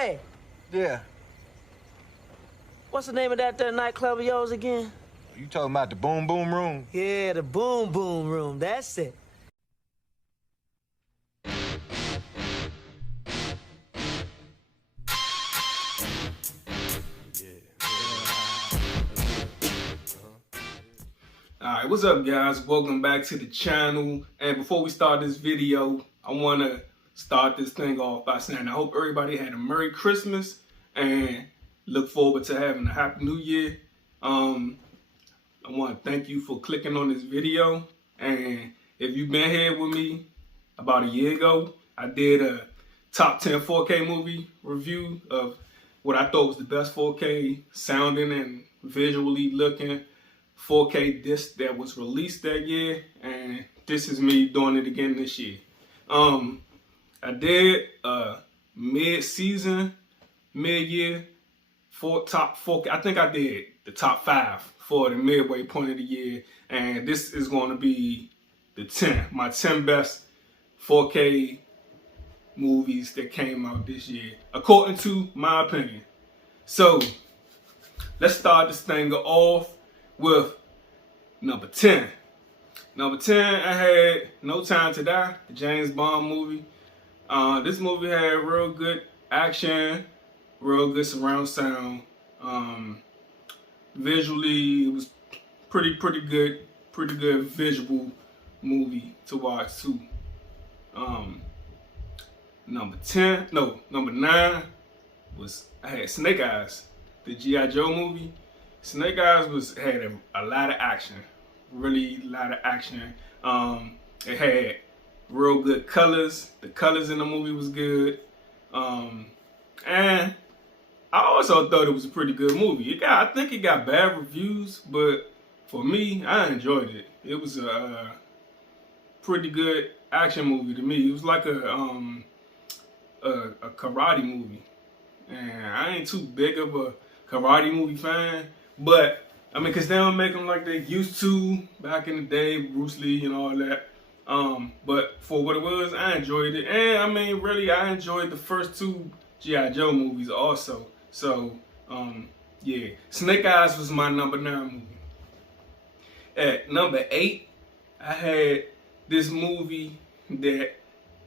Ray, Yeah. what's the name of that nightclub of yours again? You talking about the Boom Boom Room? Yeah, the Boom Boom Room. That's it. Alright, what's up guys? Welcome back to the channel. And before we start this video, I want to start this thing off by saying I hope everybody had a Merry Christmas and look forward to having a Happy New Year. I want to thank you for clicking on this video. And if you've been here with me about a year ago, I did a top 10 4K movie review of what I thought was the best 4K sounding and visually looking 4K disc that was released that year, and this is me doing it again this year. I did mid-season, mid-year top 4K. I think I did the top 5 for the midway point of the year, and this is going to be the 10, my 10 best 4K movies that came out this year, according to my opinion. So let's start this thing off with number 10. Number 10, I had No Time to Die, the James Bond movie. This movie had real good action, real good surround sound. Visually, it was pretty good visual movie to watch too. Number 9 was I had Snake Eyes, the G.I. Joe movie. Snake Eyes had a lot of action, really a lot of action. It had real good colors. The colors in the movie was good. And I also thought it was a pretty good movie. I think it got bad reviews, but for me, I enjoyed it. It was a pretty good action movie to me. It was like a karate movie. And I ain't too big of a karate movie fan. But, I mean, because they don't make them like they used to back in the day, Bruce Lee and all that. But for what it was, I enjoyed it. And, I mean, really, I enjoyed the first 2 G.I. Joe movies also. So, yeah. Snake Eyes was my number 9 movie. At number 8, I had this movie that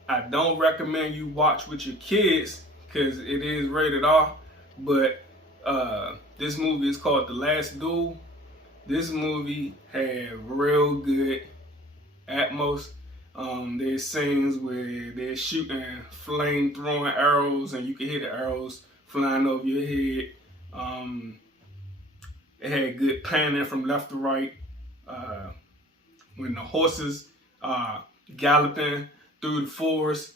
I don't recommend you watch with your kids because it is rated R. But, this movie is called The Last Duel. This movie had real good atmos. There's scenes where they're shooting flame-throwing arrows and you can hear the arrows flying over your head. It had good panning from left to right. When the horses galloping through the forest,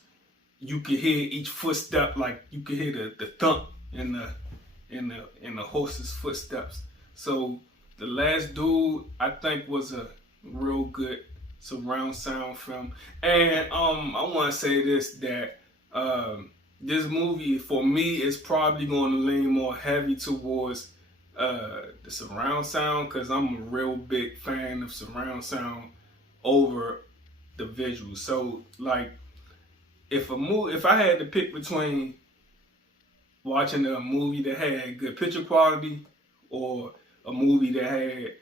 you could hear each footstep, like you could hear the thump in the horse's footsteps. So The Last Duel, I think, was a real good surround sound film. And I want to say this, that this movie for me is probably going to lean more heavy towards the surround sound, because I'm a real big fan of surround sound over the visuals. So like if I had to pick between watching a movie that had good picture quality or a movie that had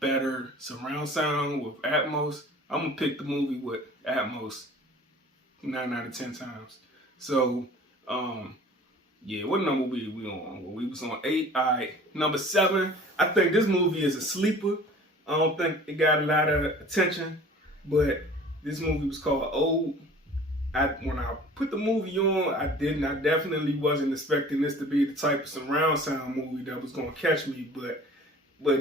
better surround sound with Atmos, I'm gonna pick the movie with Atmos 9 out of 10 times. So, yeah, what number we on? Well, we was on 8. All right, number 7. I think this movie is a sleeper. I don't think it got a lot of attention, but this movie was called Old. When I put the movie on, I definitely wasn't expecting this to be the type of surround sound movie that was gonna catch me, but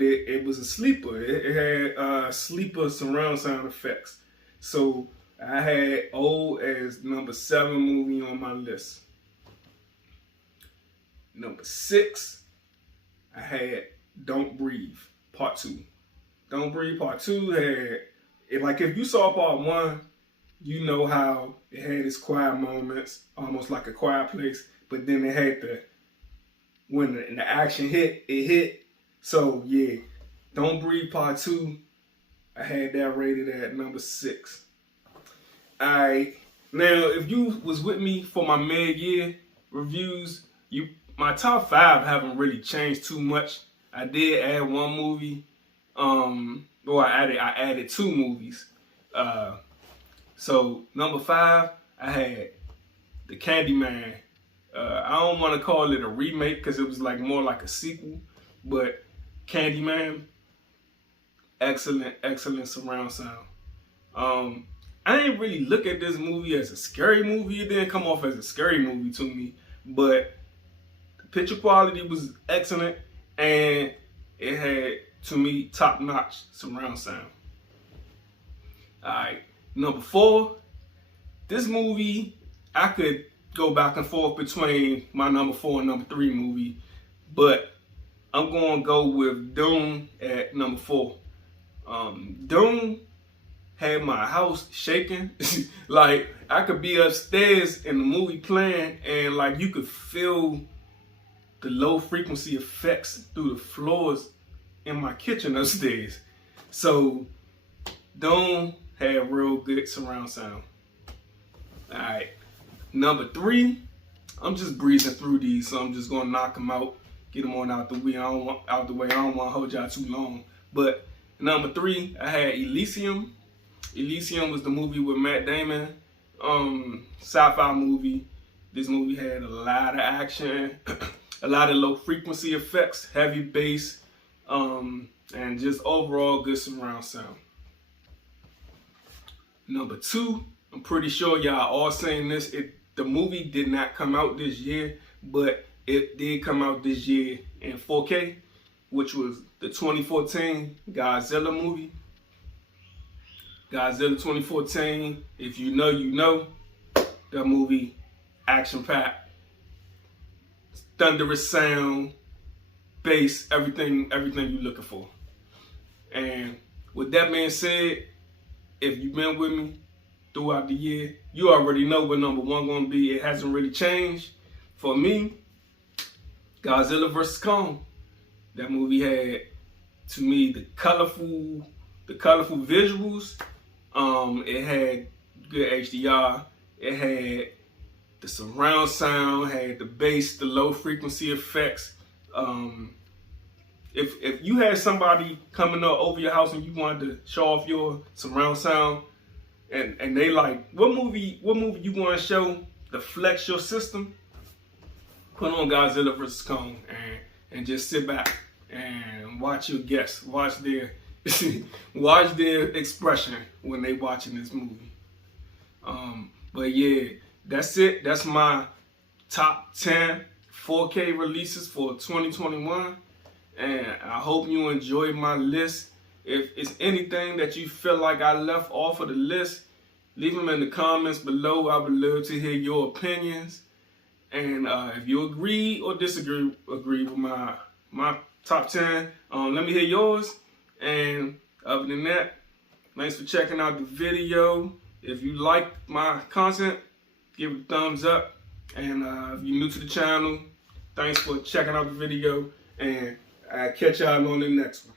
it was a sleeper. It had sleeper surround sound effects. So I had Old as number 7 movie on my list. Number 6, I had Don't Breathe Part 2. Don't Breathe Part 2 had, like, if you saw Part 1, you know how it had its quiet moments, almost like A Quiet Place, but then it had when the action hit, it hit. So yeah, Don't Breathe Part 2, I had that rated at number 6. Alright, now if you was with me for my mid-year reviews, my top 5 haven't really changed too much. I did add one movie. I added 2 movies. So number 5, I had the Candyman. I don't want to call it a remake because it was like more like a sequel, but Candyman, excellent surround sound. I didn't really look at this movie as a scary movie. It didn't come off as a scary movie to me, but the picture quality was excellent, and it had, to me, top-notch surround sound. Alright, number 4, this movie, I could go back and forth between my number 4 and number 3 movie, but I'm going to go with Doom at number 4. Doom had my house shaking. Like, I could be upstairs and the movie playing, and like you could feel the low frequency effects through the floors in my kitchen upstairs. So Doom had real good surround sound. Alright, number 3, I'm just breezing through these, so I'm just gonna knock them out, get them on out the way. I don't want to hold y'all too long. But number 3, I had Elysium. Elysium was the movie with Matt Damon, sci-fi movie. This movie had a lot of action, a lot of low frequency effects, heavy bass, and just overall good surround sound. Number 2, I'm pretty sure y'all all saying this. The movie did not come out this year, but it did come out this year in 4K, which was the 2014 Godzilla movie. Godzilla 2014, if you know, you know. That movie, action-packed, thunderous sound, bass, everything you're looking for. And with that being said, if you've been with me throughout the year, you already know what number 1 gonna be. It hasn't really changed. For me, Godzilla vs. Kong. That movie had, to me, the colorful visuals. It had good HDR. It had the surround sound, had the bass, the low frequency effects. If you had somebody coming up over your house and you wanted to show off your surround sound, and they like, what movie you want to show to flex your system? Put on Godzilla vs. Kong and just sit back and watch your guests, watch their expression when they watching this movie. But yeah, that's it. That's my top 10 4K releases for 2021. And I hope you enjoyed my list. If it's anything that you feel like I left off of the list, leave them in the comments below. I would love to hear your opinions. And if you agree or disagree with my top 10, let me hear yours. And other than that, thanks for checking out the video. If you like my content, give it a thumbs up. And if you're new to the channel, thanks for checking out the video. And I'll catch y'all on the next one.